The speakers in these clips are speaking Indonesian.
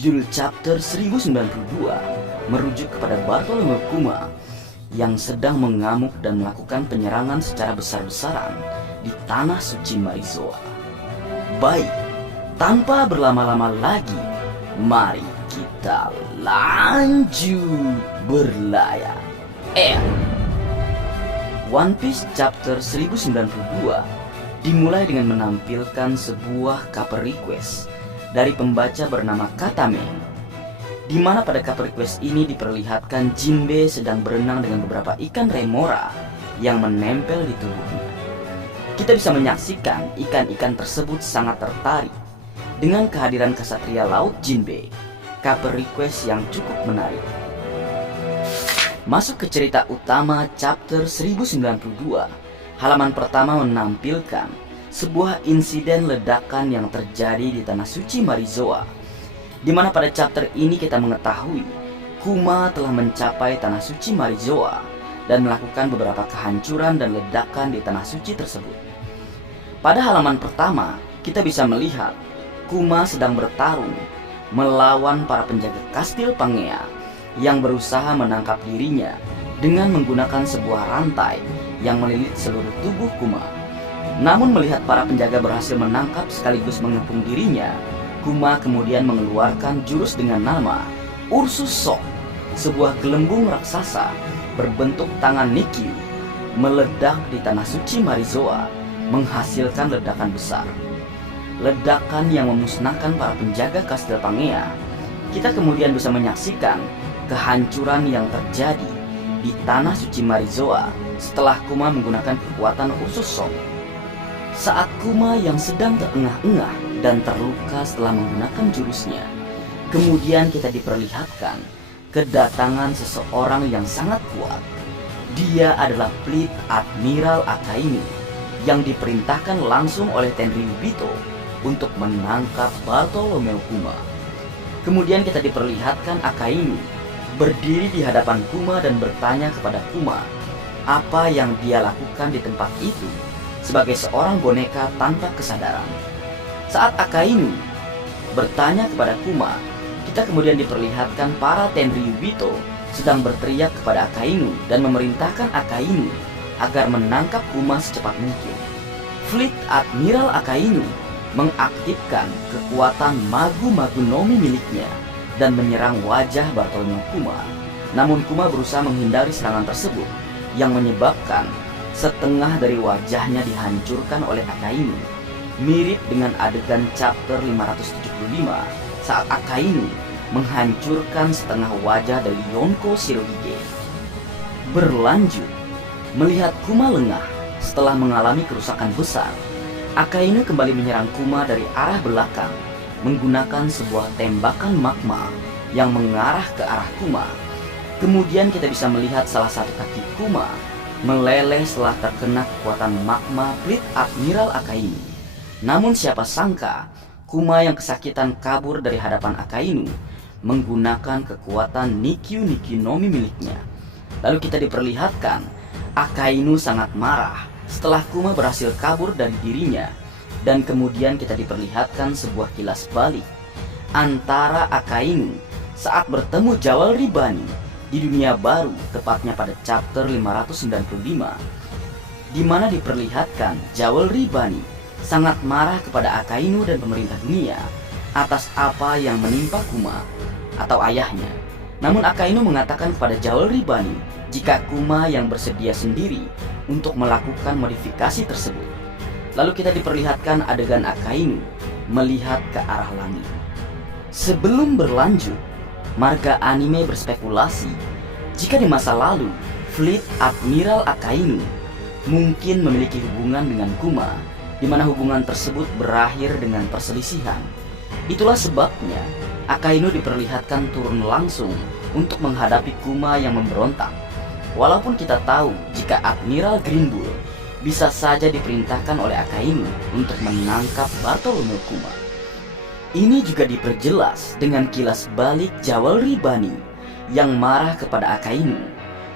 Judul chapter 1092 merujuk kepada Bartolomeu Kuma yang sedang mengamuk dan melakukan penyerangan secara besar-besaran di tanah suci Marizoa. Baik, tanpa berlama-lama lagi, mari kita lanjut berlayar. One Piece chapter 1092 dimulai dengan menampilkan sebuah cover request dari pembaca bernama Katame, di mana pada cover request ini diperlihatkan Jinbe sedang berenang dengan beberapa ikan remora yang menempel di tubuhnya. Kita bisa menyaksikan ikan-ikan tersebut sangat tertarik dengan kehadiran kesatria laut Jinbe. Cover request yang cukup menarik. Masuk ke cerita utama chapter 1092, halaman pertama menampilkan sebuah insiden ledakan yang terjadi di tanah suci Marizoa, di mana pada chapter ini kita mengetahui Kuma telah mencapai tanah suci Marizoa dan melakukan beberapa kehancuran dan ledakan di tanah suci tersebut. Pada halaman pertama, kita bisa melihat Kuma sedang bertarung melawan para penjaga kastil Pangea yang berusaha menangkap dirinya dengan menggunakan sebuah rantai yang melilit seluruh tubuh Kuma. Namun melihat para penjaga berhasil menangkap sekaligus mengepung dirinya, Kuma kemudian mengeluarkan jurus dengan nama Ursus Shock, sebuah gelembung raksasa berbentuk tangan Nikyu, meledak di tanah suci Marizoa, menghasilkan ledakan besar. Ledakan yang memusnahkan para penjaga kastil Pangea. Kita kemudian bisa menyaksikan kehancuran yang terjadi di tanah suci Marizoa setelah Kuma menggunakan kekuatan Ursus Shock. Saat Kuma yang sedang terengah-engah dan terluka setelah menggunakan jurusnya, kemudian kita diperlihatkan kedatangan seseorang yang sangat kuat. Dia adalah Fleet Admiral Akainu yang diperintahkan langsung oleh Tenryubito untuk menangkap Bartolomeu Kuma. Kemudian kita diperlihatkan Akainu berdiri di hadapan Kuma dan bertanya kepada Kuma apa yang dia lakukan di tempat itu sebagai seorang boneka tanpa kesadaran. Saat Akainu bertanya kepada Kuma, kita kemudian diperlihatkan para Tenryubito sedang berteriak kepada Akainu dan memerintahkan Akainu agar menangkap Kuma secepat mungkin. Fleet Admiral Akainu mengaktifkan kekuatan Magu-Magu Nomi miliknya dan menyerang wajah Bartolomeu Kuma. Namun Kuma berusaha menghindari serangan tersebut yang menyebabkan setengah dari wajahnya dihancurkan oleh Akainu, mirip dengan adegan chapter 575 saat Akainu menghancurkan setengah wajah dari Yonko Shirohige. Berlanjut, melihat Kuma lengah setelah mengalami kerusakan besar, Akainu kembali menyerang Kuma dari arah belakang menggunakan sebuah tembakan magma yang mengarah ke arah Kuma. Kemudian kita bisa melihat salah satu kaki Kuma meleleh setelah terkena kekuatan magma Fleet Admiral Akainu. Namun siapa sangka Kuma yang kesakitan kabur dari hadapan Akainu menggunakan kekuatan Nikyu Nomi miliknya. Lalu kita diperlihatkan Akainu sangat marah setelah Kuma berhasil kabur dari dirinya, dan kemudian kita diperlihatkan sebuah kilas balik antara Akainu saat bertemu Jawal Ribani di dunia baru, tepatnya pada chapter 595, di mana diperlihatkan Jawal Ribani sangat marah kepada Akainu dan pemerintah dunia atas apa yang menimpa Kuma atau ayahnya. Namun Akainu mengatakan kepada Jawal Ribani jika Kuma yang bersedia sendiri untuk melakukan modifikasi tersebut. Lalu kita diperlihatkan adegan Akainu melihat ke arah langit. Sebelum berlanjut, marga anime berspekulasi jika di masa lalu Fleet Admiral Akainu mungkin memiliki hubungan dengan Kuma, di mana hubungan tersebut berakhir dengan perselisihan. Itulah sebabnya Akainu diperlihatkan turun langsung untuk menghadapi Kuma yang memberontak. Walaupun kita tahu jika Admiral Green Bull bisa saja diperintahkan oleh Akainu untuk menangkap Bartolomeu Kuma. Ini juga diperjelas dengan kilas balik Jawal Ribani yang marah kepada Akainu.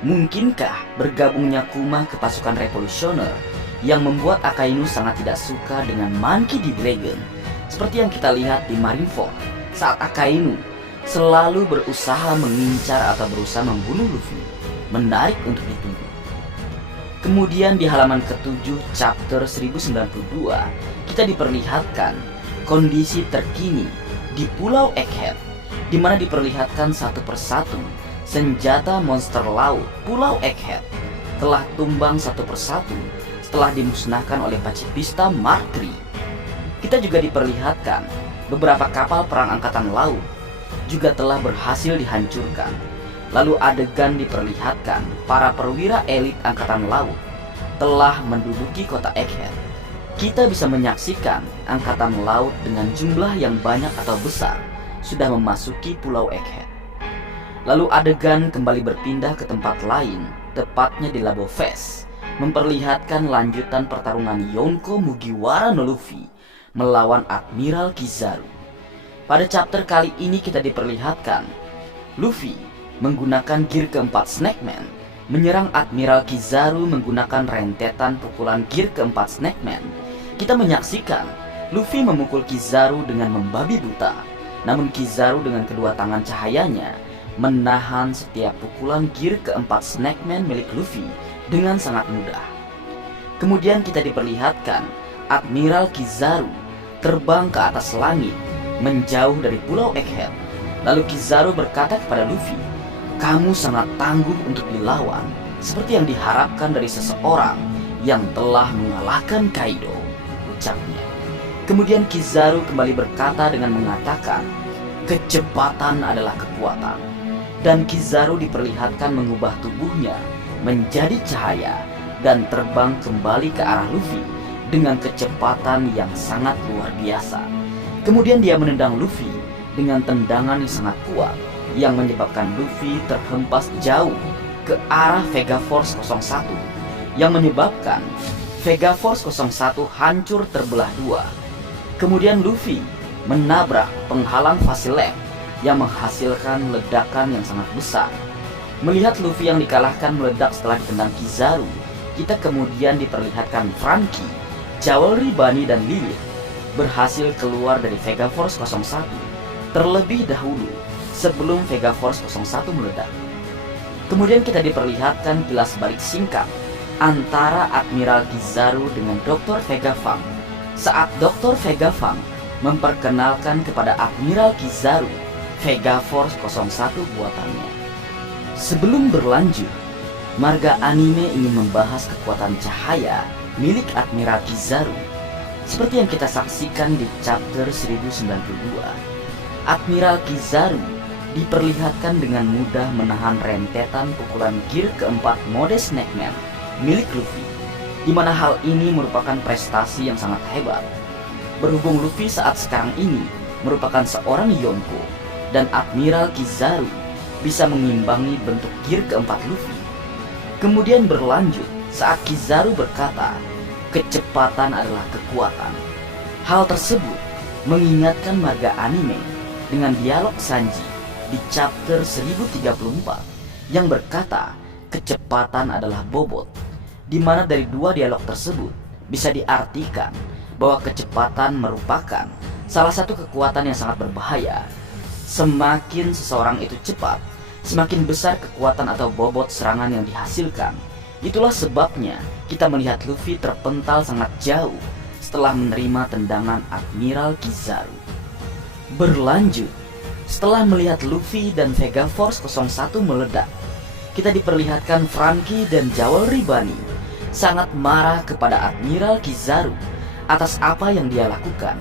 Mungkinkah bergabungnya Kuma ke pasukan revolusioner yang membuat Akainu sangat tidak suka dengan Monkey D. Dragon, seperti yang kita lihat di Marineford saat Akainu selalu berusaha mengincar atau berusaha membunuh Luffy. Menarik untuk ditunggu. Kemudian di halaman ke-7 chapter 1092, kita diperlihatkan kondisi terkini di Pulau Egghead, di mana diperlihatkan satu persatu senjata monster laut Pulau Egghead telah tumbang satu persatu setelah dimusnahkan oleh pacifista Mark III. Kita juga diperlihatkan beberapa kapal perang angkatan laut juga telah berhasil dihancurkan. Lalu adegan diperlihatkan para perwira elit angkatan laut telah menduduki kota Egghead. Kita bisa menyaksikan angkatan laut dengan jumlah yang banyak atau besar sudah memasuki Pulau Egghead. Lalu adegan kembali berpindah ke tempat lain, tepatnya di Labo Fest, memperlihatkan lanjutan pertarungan Yonko Mugiwara no Luffy melawan Admiral Kizaru. Pada chapter kali ini kita diperlihatkan Luffy menggunakan gear keempat Snakeman menyerang Admiral Kizaru menggunakan rentetan pukulan gear keempat Snakeman. Kita menyaksikan Luffy memukul Kizaru dengan membabi buta, namun Kizaru dengan kedua tangan cahayanya menahan setiap pukulan gear keempat Snakeman milik Luffy dengan sangat mudah. Kemudian kita diperlihatkan Admiral Kizaru terbang ke atas langit menjauh dari Pulau Egghead. Lalu Kizaru berkata kepada Luffy, "Kamu sangat tangguh untuk dilawan, seperti yang diharapkan dari seseorang yang telah mengalahkan Kaido," ucapnya. Kemudian Kizaru kembali berkata dengan mengatakan, "Kecepatan adalah kekuatan." Dan Kizaru diperlihatkan mengubah tubuhnya menjadi cahaya dan terbang kembali ke arah Luffy dengan kecepatan yang sangat luar biasa. Kemudian dia menendang Luffy dengan tendangan yang sangat kuat, yang menyebabkan Luffy terhempas jauh ke arah Vega Force 01, yang menyebabkan Vega Force 01 hancur terbelah dua. Kemudian Luffy menabrak penghalang Facilep yang menghasilkan ledakan yang sangat besar. Melihat Luffy yang dikalahkan meledak setelah ditendang Kizaru, kita kemudian diperlihatkan Franky, Jewelry Bunny dan Lilith berhasil keluar dari Vega Force 01 terlebih dahulu sebelum Vega Force 01 meledak. Kemudian kita diperlihatkan kilas balik singkat antara Admiral Kizaru dengan Dr. Vegapunk saat Dr. Vegapunk memperkenalkan kepada Admiral Kizaru Vega Force 01 buatannya. Sebelum berlanjut, Marga Anime ingin membahas kekuatan cahaya milik Admiral Kizaru. Seperti yang kita saksikan di chapter 1092, Admiral Kizaru diperlihatkan dengan mudah menahan rentetan pukulan gear keempat mode Snakeman milik Luffy, di mana hal ini merupakan prestasi yang sangat hebat. Berhubung Luffy saat sekarang ini merupakan seorang Yonko, dan Admiral Kizaru bisa mengimbangi bentuk gear keempat Luffy. Kemudian berlanjut saat Kizaru berkata, "Kecepatan adalah kekuatan." Hal tersebut mengingatkan Marga Anime dengan dialog Sanji di chapter 1034 yang berkata, "Kecepatan adalah bobot," di mana dari dua dialog tersebut bisa diartikan bahwa kecepatan merupakan salah satu kekuatan yang sangat berbahaya. Semakin seseorang itu cepat, semakin besar kekuatan atau bobot serangan yang dihasilkan. Itulah sebabnya kita melihat Luffy terpental sangat jauh setelah menerima tendangan Admiral Kizaru. Berlanjut, setelah melihat Luffy dan Vega Force 01 meledak, kita diperlihatkan Franky dan Jewelry Bunny sangat marah kepada Admiral Kizaru atas apa yang dia lakukan.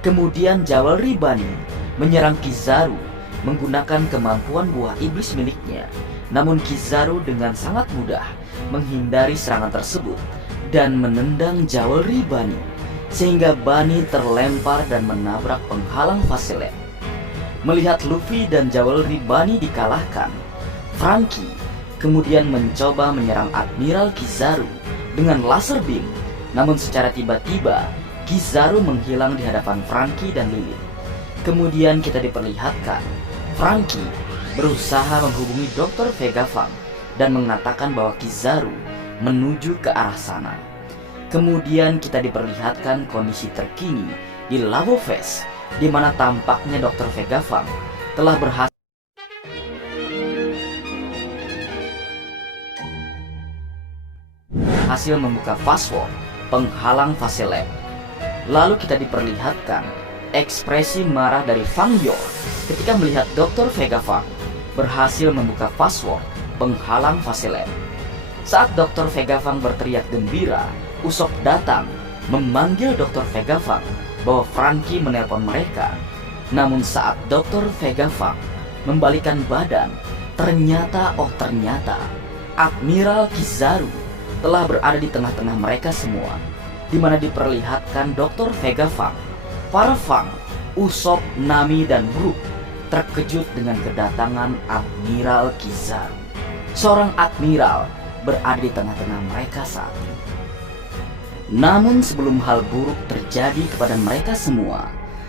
Kemudian Jewelry Bunny menyerang Kizaru menggunakan kemampuan buah iblis miliknya. Namun Kizaru dengan sangat mudah menghindari serangan tersebut dan menendang Jewelry Bunny, sehingga Bunny terlempar dan menabrak penghalang Facilep. Melihat Luffy dan Jewelry Bunny dikalahkan, Franky kemudian mencoba menyerang Admiral Kizaru dengan laser beam. Namun secara tiba-tiba Kizaru menghilang di hadapan Franky dan Lilith. Kemudian kita diperlihatkan Franky berusaha menghubungi Dr. Vegapunk dan mengatakan bahwa Kizaru menuju ke arah sana. Kemudian kita diperlihatkan kondisi terkini di Labo Fest, di mana tampaknya Dr. Vegapunk telah berhasil membuka password penghalang fase lab. Lalu kita diperlihatkan ekspresi marah dari Fang Yor ketika melihat Dr. Vega Fang berhasil membuka password penghalang fase lab. Saat Dr. Vega Fang berteriak gembira, Usopp datang memanggil Dr. Vega Fang bahwa Franky menelpon mereka. Namun saat Dr. Vega Fang membalikkan badan, ternyata Admiral Kizaru telah berada di tengah-tengah mereka semua, di mana diperlihatkan Dr. Vega Fang, para Fang, Usopp, Nami, dan Brook terkejut dengan kedatangan Admiral Kizaru. Seorang admiral berada di tengah-tengah mereka saat ini. Namun sebelum hal buruk terjadi kepada mereka semua,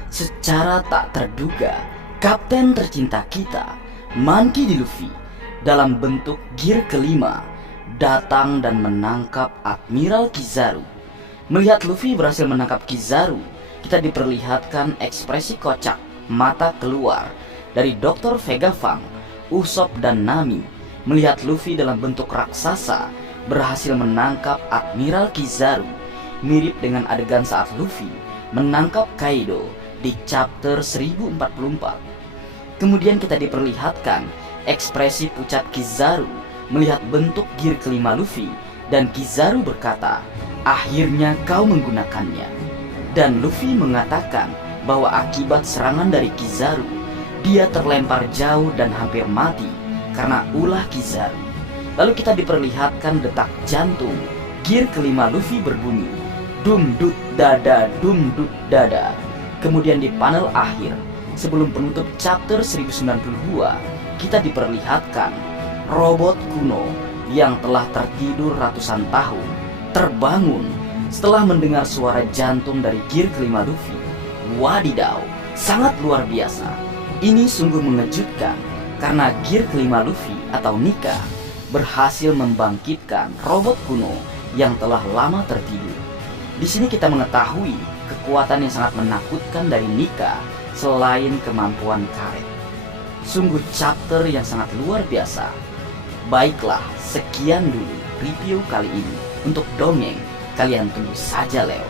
secara tak terduga, kapten tercinta kita, Monkey D. Luffy, dalam bentuk gear kelima, datang dan menangkap Admiral Kizaru. Melihat Luffy berhasil menangkap Kizaru, kita diperlihatkan ekspresi kocak, mata keluar dari Dr. Vega Fang, Usopp, dan Nami. Melihat Luffy dalam bentuk raksasa berhasil menangkap Admiral Kizaru, mirip dengan adegan saat Luffy menangkap Kaido di chapter 1044. Kemudian kita diperlihatkan ekspresi pucat Kizaru melihat bentuk gear kelima Luffy, dan Kizaru berkata, "Akhirnya kau menggunakannya." Dan Luffy mengatakan bahwa akibat serangan dari Kizaru, dia terlempar jauh dan hampir mati karena ulah Kizaru. Lalu kita diperlihatkan detak jantung gear kelima Luffy berbunyi, dum dut dada, dum dut dada. Kemudian di panel akhir sebelum penutup chapter 1092, kita diperlihatkan robot kuno yang telah tertidur ratusan tahun terbangun setelah mendengar suara jantung dari gear kelima Luffy. Wadidaw, sangat luar biasa. Ini sungguh mengejutkan karena gear kelima Luffy atau Nika berhasil membangkitkan robot kuno yang telah lama tertidur. Di sini kita mengetahui kekuatan yang sangat menakutkan dari Nika selain kemampuan karet. Sungguh chapter yang sangat luar biasa. Baiklah, sekian dulu review kali ini. Untuk dongeng, kalian tunggu saja Leo.